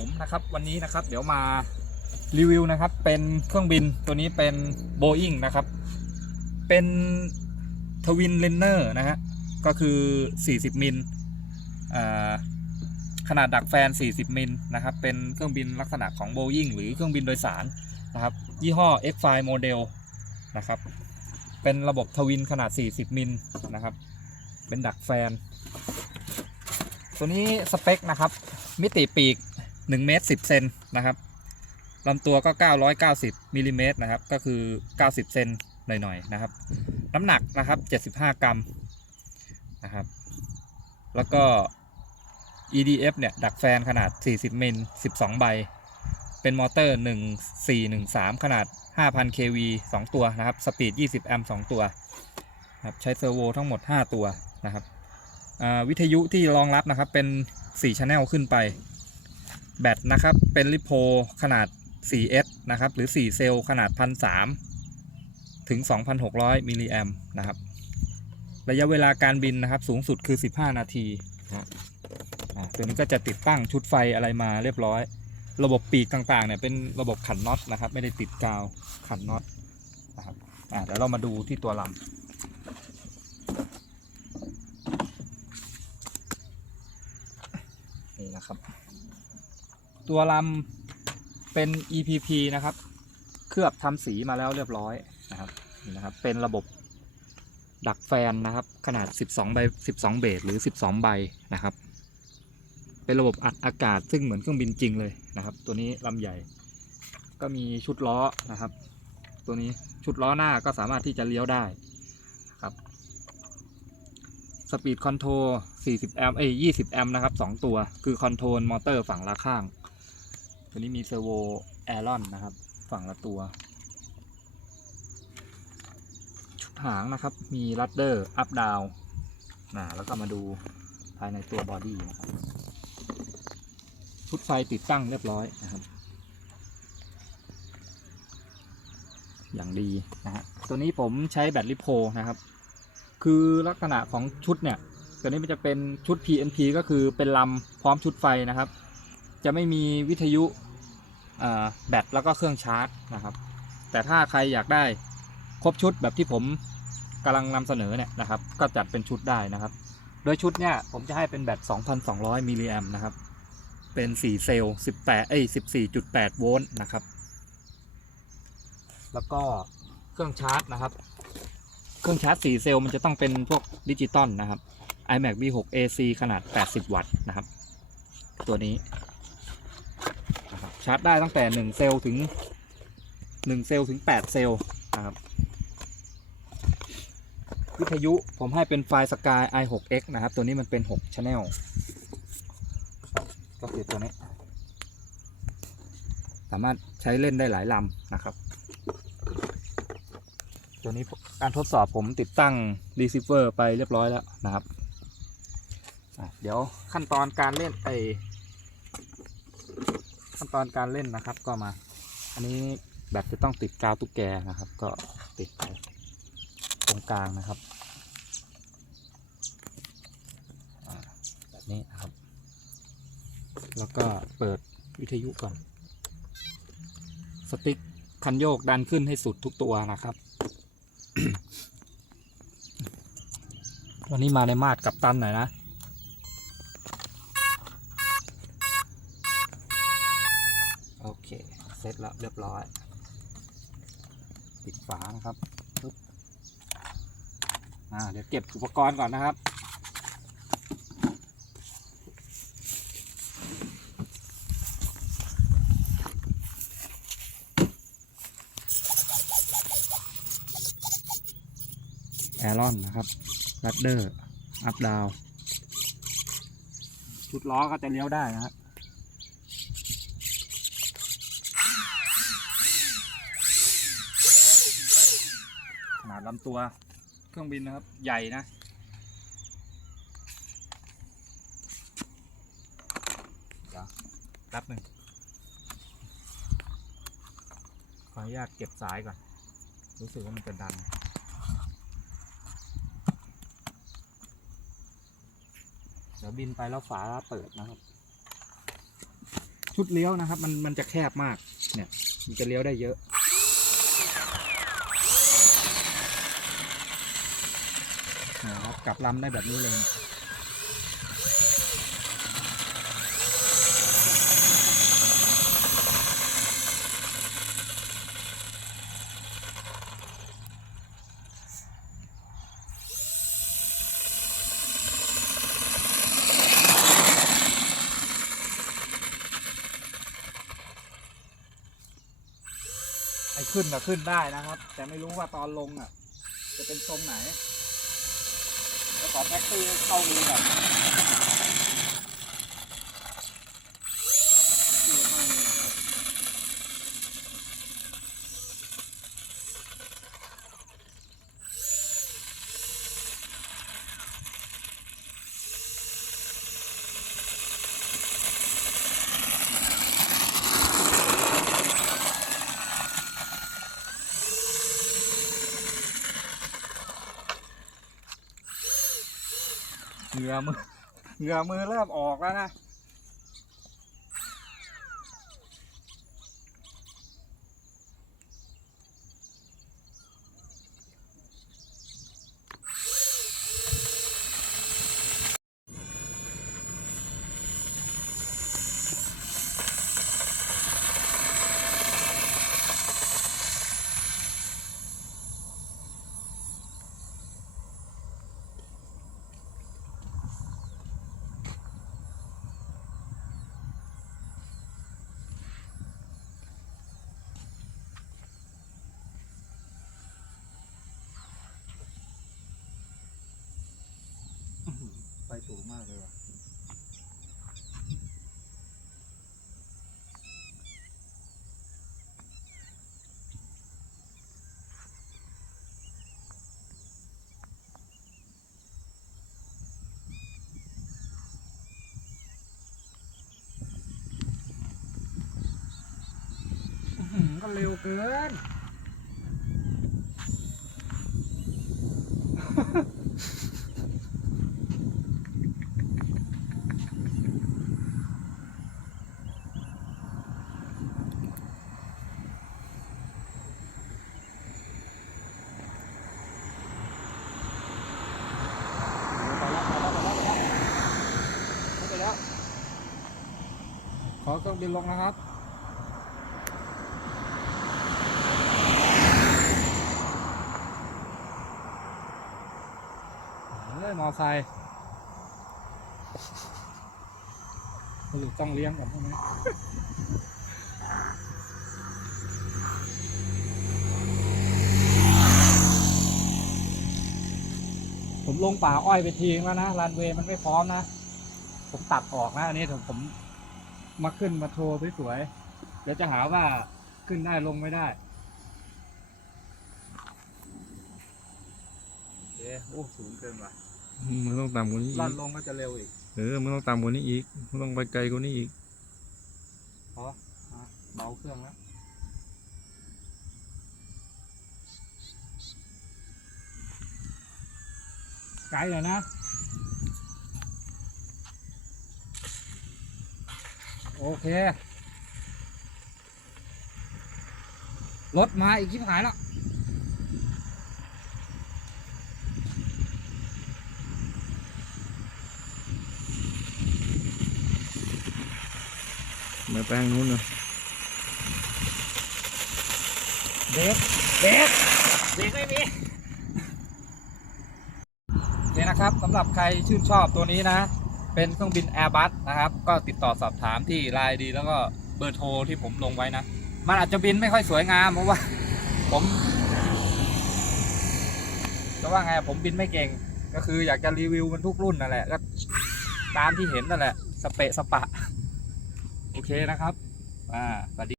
ผมนะครับวันนี้นะครับเดี๋ยวมารีวิวนะครับเป็นเครื่องบินตัวนี้เป็น Boeing นะครับ เป็นทวินเลนเนอร์นะฮะก็คือ 40 มิลขนาดดักแฟน 40 มิลนะครับ เป็นเครื่องบินลักษณะของ Boeing หรือเครื่องบินโดยสารนะครับ ยี่ห้อ X5 โมเดลนะครับ เป็นระบบทวินขนาด 40 มิลนะครับ เป็นดักแฟน ตัวนี้สเปคนะครับ มิติปีก 1เมตร10เซนนะครับลำตัวก็ 990มิลลิเมตรนะครับก็คือ 90เซนหน่อยๆนะครับ น้ำหนักนะครับ 75 กรัมนะครับ แล้วก็ EDF เนี่ย ดักแฟนขนาด 40 มิล 12 ใบ เป็นมอเตอร์ 1413 ขนาด 5,000 kV 2 ตัวนะครับ สปีด 20 แอมป์ 2 ตัวครับใช้เซอร์โวทั้งหมด 5 ตัวนะครับ วิทยุที่รองรับนะครับเป็น4 channel ขึ้นไป แบตนะครับ เป็นลิโพขนาด 4S นะครับ หรือ 4 เซลล์ขนาด 1,300 ถึง 2,600 มิลลิแอมนะครับ ระยะเวลาการบินนะครับ สูงสุดคือ 15 นาทีตัวนี้ก็จะติดตั้งชุดไฟอะไรมาเรียบร้อย ระบบปีกต่างๆเนี่ยเป็นระบบขันน็อตนะครับ ไม่ได้ติดกาวขันน็อตนะครับเดี๋ยวเรามาดูที่ตัวลำ นี่นะครับ ตัวลำเป็น EPP นะครับ เคลือบทำสีมาแล้วเรียบร้อยนะครับนี่นะครับ เป็นระบบดักแฟนนะครับ ขนาด 12 ใบ 12 เบสหรือ 12 ใบนะครับ เป็นระบบอัดอากาศซึ่งเหมือนเครื่องบินจริงเลยนะครับ ตัวนี้ลำใหญ่ ก็มีชุดล้อนะครับ ตัวนี้ชุดล้อหน้าก็สามารถที่จะเลี้ยวได้ครับสปีดคอนโทรล40 แอมป์เอ้ย20 แอมป์นะครับ 2 ตัว คือคอนโทรลมอเตอร์ฝั่งละข้าง ตัวนี้มีเซอร์โวแอรอนนะครับ ฝั่งละตัว ชุดหางนะครับ มีรัดเดอร์อัพดาวนะแล้วก็มาดูภายในตัวบอดี้นะครับ ชุดไฟติดตั้งเรียบร้อยนะครับ อย่างดีนะฮะ ตัวนี้ผมใช้แบตลิโพนะครับ คือลักษณะของชุดเนี่ย ตัวนี้มันจะเป็นชุด PNP ก็คือเป็นลำพร้อมชุดไฟนะครับ จะไม่มีวิทยุแบตแล้วก็เครื่องชาร์จนะครับ แต่ถ้าใครอยากได้ครบชุดแบบที่ผมกำลังนำเสนอเนี่ยนะครับ ก็จัดเป็นชุดได้นะครับ โดยชุดเนี่ยผมจะให้เป็นแบต 2,200 มิลลิแอมนะครับ เป็น 4 เซลล์ 18 เอ้ย 14.8 โวลต์นะครับ แล้วก็เครื่องชาร์จนะครับ เครื่องชาร์จ 4 เซลล์มันจะต้องเป็นพวกดิจิตอลนะครับ iMac V6 AC ขนาด 80 วัตต์นะครับ ตัวนี้ ชาร์จได้ตั้งแต่1เซลล์ถึง1เซลล์ถึง8เซลล์นะครับวิทยุผมให้เป็นไฟล์ Sky i6x นะครับ ตัวนี้มันเป็น6 Channel ก็คือตัวนี้ สามารถใช้เล่นได้หลายลำนะครับ ตัวนี้การทดสอบผมติดตั้ง receiver ไปเรียบร้อยแล้วนะครับ เดี๋ยวขั้นตอนการเล่นไอ ตอนการเล่นนะครับ ก็มา อันนี้แบตจะต้องติดกาวตุ๊กแกนะครับ ก็ติดไปตรงกลางนะครับแบบนี้นะครับ แล้วก็เปิดวิทยุก่อน สติ๊กคันโยกดันขึ้นให้สุดทุกตัวนะครับ วันนี้มาในมาดกับตันหน่อยนะ เรียบร้อย ปิดฝานะครับปึ๊บอ่าเดี๋ยวเก็บอุปกรณ์ก่อนนะครับ แอรอนนะครับรัดเดอร์ อัพดาว ชุดล้อก็จะเลี้ยวได้นะครับ ลำตัวเครื่องบินนะครับ ใหญ่นะเดี๋ยวแป๊บหนึ่งขออนุญาตเก็บสายก่อน รู้สึกว่ามันจะดันเดี๋ยวบินไปแล้วฝาเปิดนะครับ ชุดชุดเลี้ยวนะครับ มันมันจะแคบมาก เนี่ย มันจะเลี้ยวได้เยอะ นะครับกลับลำได้แบบนี้เลยไอ้ขึ้นก็ขึ้นได้นะครับ แต่ไม่รู้ว่าตอนลงอะ จะเป็นทรงไหน แล้วขอแท็กซี่เข้ามือก่อนที่เข้ามือครับเห งื่อมือเหงื่อมือเริ่มออกแล้วนะ ไปสูงมากเลยว่ะ อื้อหือก็เร็วเกิน ไปแล้วไปแล้วไปแล้วไป แล้วไปแล้วขอเครื่องบินลงนะครับ เฮ้ย มอไซค์สรุปต้องเลี้ยงก่อนใช่ไหมผมลงป่าอ้อยไปทีแล้วนะรันเวย์มันไม่พร้อมนะ ผมตัดออกนะอันนี้ผมผมมาขึ้นมาโชว์สวยๆเดี๋ยวจะหาว่าขึ้นได้ลงไม่ได้เอ๊ะโอ้สูงเกินว่ะ มันต้องต่ำกว่านี้อีล่อนกลงก็จะเร็วอีกเออมันต้องต่ำกว่านี้อีกมันต้องไปไกลกว่านี้อีก พออะเบาเครื่องแล้วไกลเลยนะ โอเค รถมาอีกชิบหายแล้ว มาแป้งนู้นเลยเบรกเบรกเบรกไม่มีโอเคนะครับสำหรับใครชื่นชอบตัวนี้นะ เป็นเครื่องบิน Airbus นะครับ ก็ติดต่อสอบถามที่ไลน์ดี แล้วก็เบอร์โทรที่ผมลงไว้นะ มันอาจจะบินไม่ค่อยสวยงามเพราะว่า ผมจะว่าไงผมบินไม่เก่ง ก็คืออยากจะรีวิวมันทุกรุ่นนั่นแหละก็ตามที่เห็นนั่นแหละ สเปะสปะ โอเคนะครับ อ่าสวัสดี